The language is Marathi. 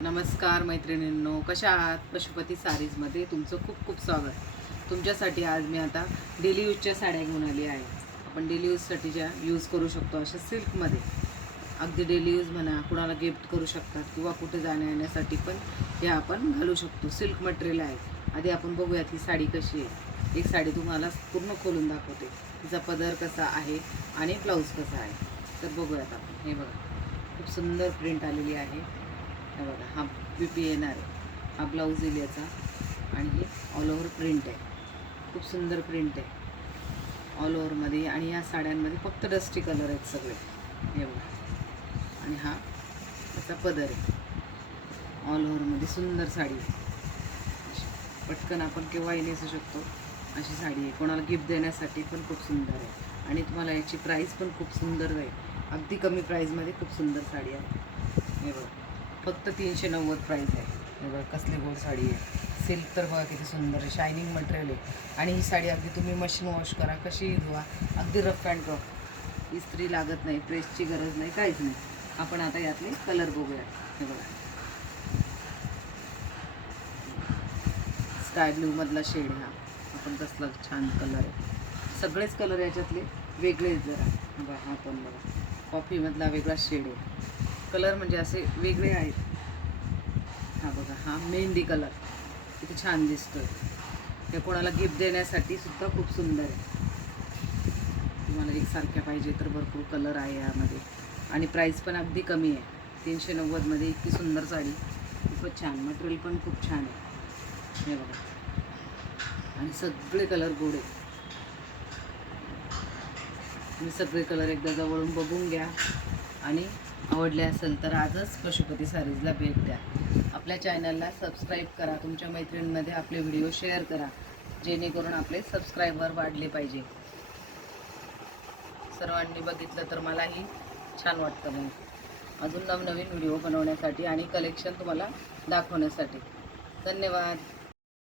नमस्कार मैत्रिणींनो, कशा आहात? पशुपती सारीजमध्ये तुमचं खूप खूप स्वागत. तुमच्यासाठी आज मी आता डेली यूजच्या साड्या घेऊन आली आहे. आपण डेली यूजसाठी ज्या यूज करू शकतो अशा सिल्कमध्ये, अगदी डेली यूज म्हणा, कुणाला गिफ्ट करू शकतात किंवा कुठे जाण्या येण्यासाठी पण हे आपण घालू शकतो. सिल्क मटेरियल आहे. आधी आपण बघूयात ही साडी कशी आहे. एक साडी तुम्हाला पूर्ण खोलून दाखवते, तिचा पदर कसा आहे आणि ब्लाऊज कसा आहे. तर बघूयात आपण. हे बघा, खूप सुंदर प्रिंट आलेली आहे. हे बघा, हा बीपी येणार आहे, हा ब्लाऊज येईल याचा, आणि हे ऑल ओव्हर प्रिंट आहे. खूप सुंदर प्रिंट आहे ऑल ओव्हरमध्ये. आणि या साड्यांमध्ये फक्त डस्टी कलर आहेत सगळे. हे बघा, आणि हा त्याचा पदर आहे. ऑल ओव्हरमध्ये सुंदर साडी आहे. पटकन आपण केव्हाही नेसू शकतो अशी साडी आहे. कोणाला गिफ्ट देण्यासाठी पण खूप सुंदर आहे. आणि तुम्हाला याची प्राईस पण खूप सुंदर आहे. अगदी कमी प्राईजमध्ये खूप सुंदर साडी आहे. हे बघा, फक्त 390 प्राईस आहे. हे बघा, कसली गोड साडी आहे. सिल्क तर बघा किती सुंदर आहे, शायनिंग मटेरियल आहे. आणि ही साडी अगदी तुम्ही मशीन वॉश करा, कशीही धुवा, अगदी रफ अँड रफ, इस्त्री लागत नाही, प्रेसची गरज नाही, काहीच नाही. आपण आता यातले कलर बघूया. हे बघा, स्काय ब्ल्यूमधला शेड हा आपण कसला छान कलर आहे. सगळेच कलर याच्यातले वेगळे जरा. बघा, हा पण बघा, कॉफीमधला वेगळा शेड आहे. कलर म्हणजे असे वेगळे आहेत. हा बघा, हा मेहंदी कलर किती छान दिसतोय. हे कोणाला गिफ्ट देण्यासाठी सुद्धा खूप सुंदर आहे. तुम्हाला एकसारख्या पाहिजे तर भरपूर कलर आहे यामध्ये. आणि प्राईस पण अगदी कमी आहे, 390मध्ये. इतकी सुंदर साडी, खूपच छान. मटेरियल पण खूप छान आहे. हे बघा, आणि सगळे कलर गोड आहेत. तुम्ही सगळे कलर एकदा जवळून बघून घ्या, आणि आवडले असेल तर आजच पशुपती सारीजला भेट द्या. आपल्या चॅनलला सबस्क्राईब करा. तुमच्या मैत्रिणींमध्ये आपले व्हिडिओ शेअर करा, जेणेकरून आपले सबस्क्रायबर वाढले पाहिजे. सर्वांनी बघितलं तर मलाही छान वाटतं. मग अजून नवनवीन व्हिडिओ बनवण्यासाठी आणि कलेक्शन तुम्हाला दाखवण्यासाठी. धन्यवाद.